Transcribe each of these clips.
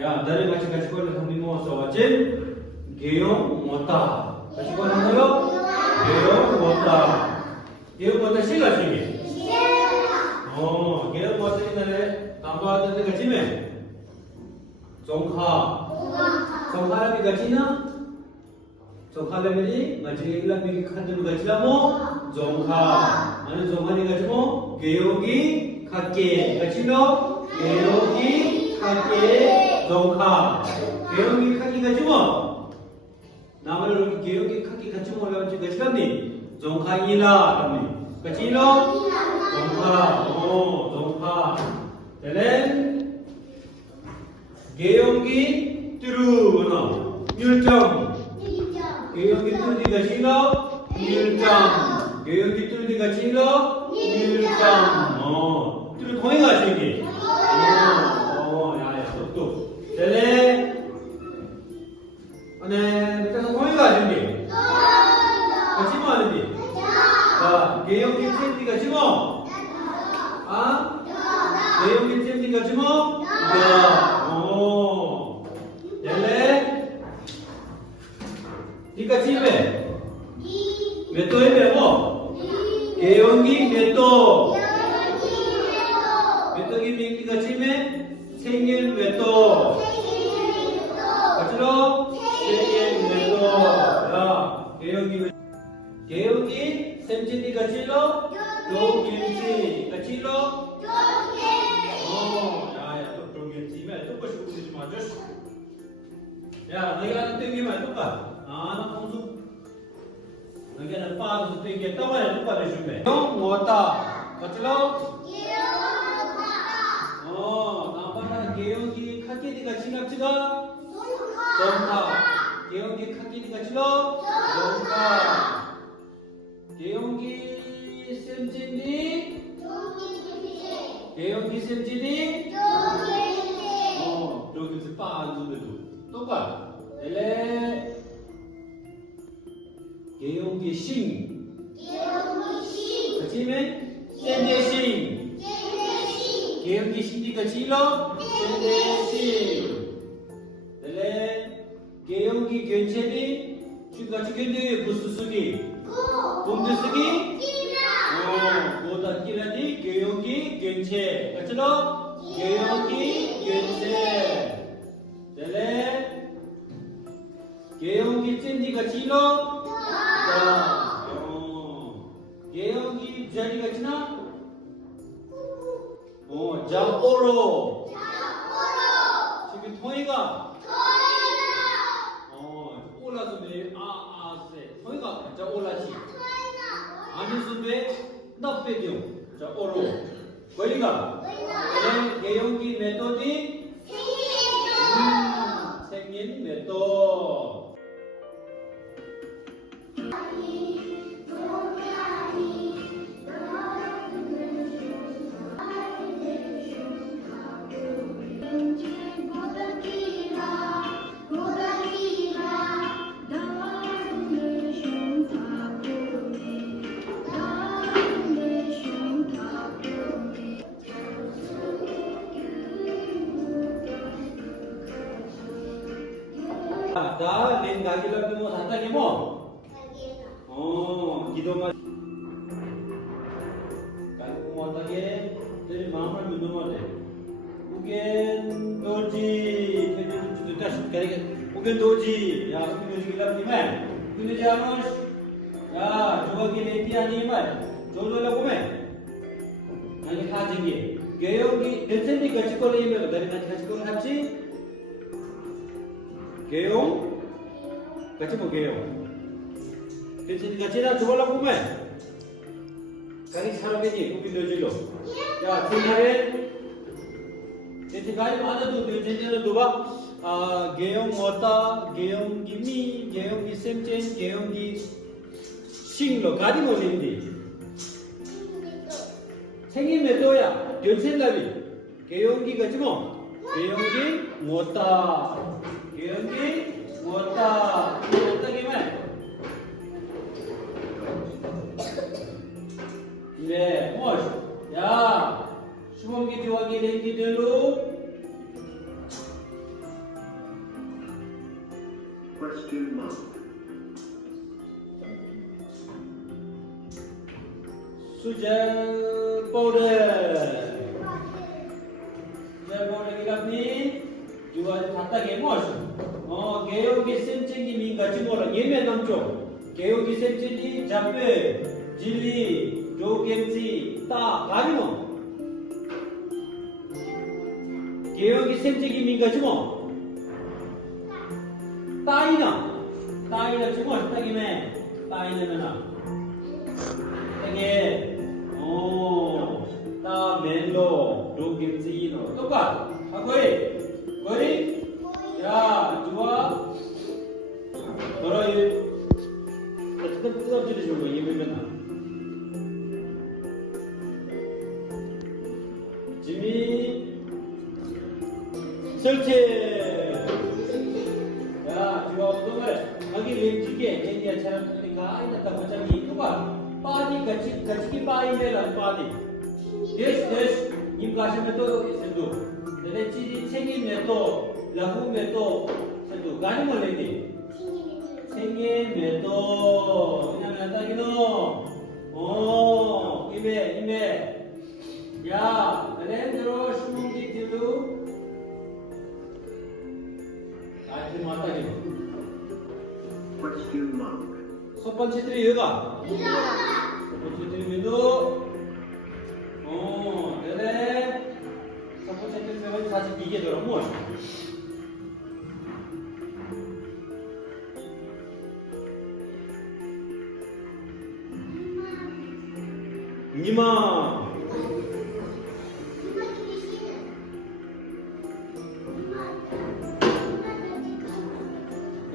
야, 나를 같이 걸려 성님 모았어. 맞지? 개용 못다. 같이 걸는 거요? 개용 못다. 개용 못다 시가 중에. 개용 못다 옛날에 담바하던 데가 지매. 종카. 종카라비 같이나? 종카라비 맞지? 일라비 카드로 같이나 뭐? 종카. 아니 종카니 같이 뭐? 개용이 갖게. 같이나? 개용이 갖게. 종카. 개용이 갖게 같이 뭐? 나무를 개용이 갖게 같이 뭐라고 지금 같이 갑니? 종카이라 갑니? 같이 너? 종카. 종카. then 개용기 뚜루 율정 개용기 뚜루디가 질러 율정 개용기 뚜루디가 질러 율정 뚜루 통해가 생기 야야 또 텔레 안에 밑에서 통해가 생기 같이 뭐 하는지 자 개용기 뚜루디가 지모 개용기 뚜루디가 지모 열레 니가 집에 몇 도에 뭐? 개용기 몇 도? 몇 도기 니가 집에 생일 몇 도? 맞죠? 생일 몇 도? 야 개용기 개용기 샘진이가 질러? 도김치 가 질러? 야, 너희가 하는 땡기면 똑같아. 나 공수. 너희가 빠져서 땡기 떠봐야 똑같아 준비. 형 뭐다? 맞죠? 나빠는 개용기 카키디가 지납지가? 정타. 개용기 카키디가 지러? 정타. 개용기 샘진디? 개용기 샘진디? 저기서 빠져도 똑같아. 엘레 개용기 싱 같이면 샌데싱 개용기 싱디가 질러 샌데싱 엘레 개용기 견체비 같이 견디 부스 쓰기 봄드 쓰기 보다 끼라디 개용기 견체 같이로 개용기 견체 텔레 개용기 찐디가 질러 개용기 자리가 지나 자오로 지금 통이가 올라서 매 아세 통이가 자 올라지 아니서 나 빼죠 자 오로 거리가 개용기 메토디 생긴 메토 다 랭가지를 뭐 단단히 뭐 기도만 가지고 못하게 늘 마음을 믿는 거래 우겐 도지 그냥 좀 다시 가리게 우겐 도지 야 우겐 기라니만 근데 자노 야 저기 레티아니만 조절하고 보면 아니 가지게 개용기 렌센디 같이 걸리면 다리 같이 걸같이 개용 같이 뭐 개용 괜찮이 같이 나 저걸로 보면 가리 사람이니 우리 너질로 야 그날에 대체 가리 많아도 괜찮이는 도봐 개용 뭐다 개용기 미 개용기 샘첸 개용기 싱로 가리 뭐인디 생긴 메토야 연센다비 개용기 같이 뭐 개용기 뭐다 개용기 뭐다 어떻게면 네, 야, 수범기 좋아하기 랭기들로 Question mark. 수제 powder. 수제 powder 기갑니? 주와 갖다게 뭐? 개요기 셈쟁이 민 같이 뭐라 예매 남쪽. 개요기 셈쟁이 잡배 진리 조겜지 따 가리 뭐? 개요기 셈쟁이 민 같이 뭐? 따이나 주고 따기네 따이네면아 따게 따 멜로 로김지노 똑같 거리 야 좋아 너라 뜨겁지를 주고 이면아 지미 설치 jual betul bagi lemci ke jadi acara ni kai nak macam ni tu kan padi kecil pai melan padi yes ni kelas में तो sendu jadi ciri cenggi में तो lahu में तो sendu gani mau लेंगे cenggi में तो ini mana gino ime ya dan terus mungkin dulu 아이들 맞다 이거. Question mark. 첫 번째 틀이 얘가. 첫 번째 틀이도. 그래. 첫 번째 틀이면 다시 비게 들어 뭐. 니마.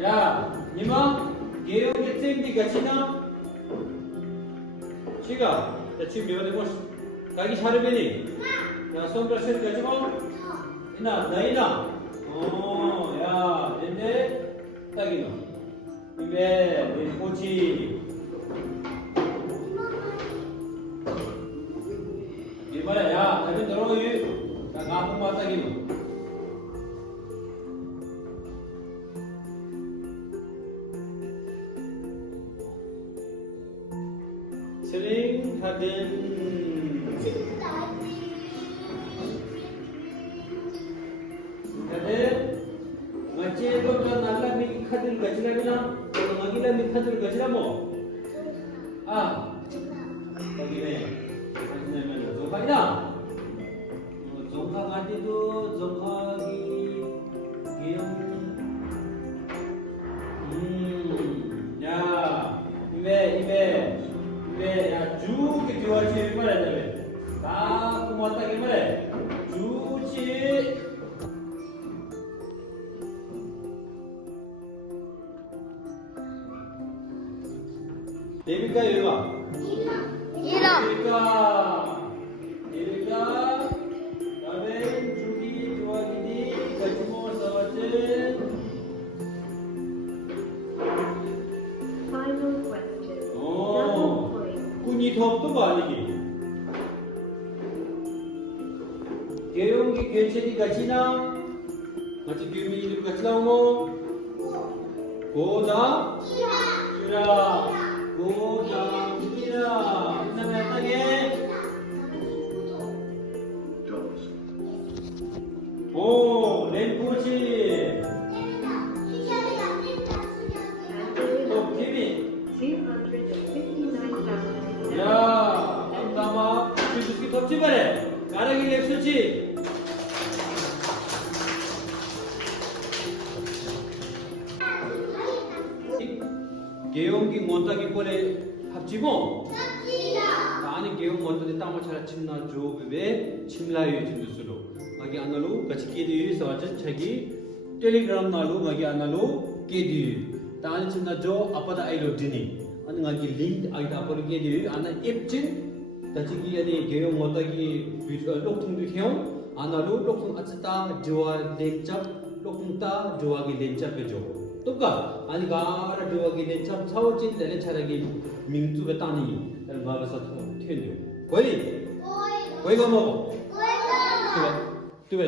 야, 니마, 개요기 쌤디 같이나? 시가, 야, 지금 몇 번, 가기 잘해보니? 야, 손브라시 같이 뭐? 나이나? 야, 근데, 딱이노. 입에, 꼬치. 이 말이야, 야, 나좀 들어가, 야, 가끔 맞다기노. sering hadir ngaji itu kan nala mi hadir gajila bila kalau magila mi hadir gajila mo begini mana zoka ina zoka ngati tu zoka gi ya ibe 야, 쭉 기와지 말해. 다 고맙다게 말해. 주지. 데뷔가 여기가. 데뷔가. 다음에 주기 좋아기니 같이 먹을 사왔지. Final question. 군이 덥던 거 아니기? 개용기 개체디 같이 나? 같이 규미 이름 같이 나오고? 고자? 주라 고자 주라 그 다음에 땅에 랭포치 또 케빈 259,000. 야, 담담아, 주주ski 덥지 말해. 가라기 랩수지. 개용기 못하기 뻔해 합지 뭐. 아니 개용 못하기 땀을 잘 침나 줘 왜 침라요 진두스로. 아기 안나로 같이 끼디 서와진 자기 텔레그램 나로 아기 안나로 끼디. तान चिन्ना जो अपदा आइलो दिनी अनि ngaki link aita apor ke di ana epchin tachigi ani geo mota ki lokthung bi kheu ana lu lokthung achta jowa lenchap lokthung ta jowa gi lenchap be jo tupka ani ga ara jowa gi lenchap chawchin dele charagi mingtu be tani el bala sa thenu koi koi ga mo tuwe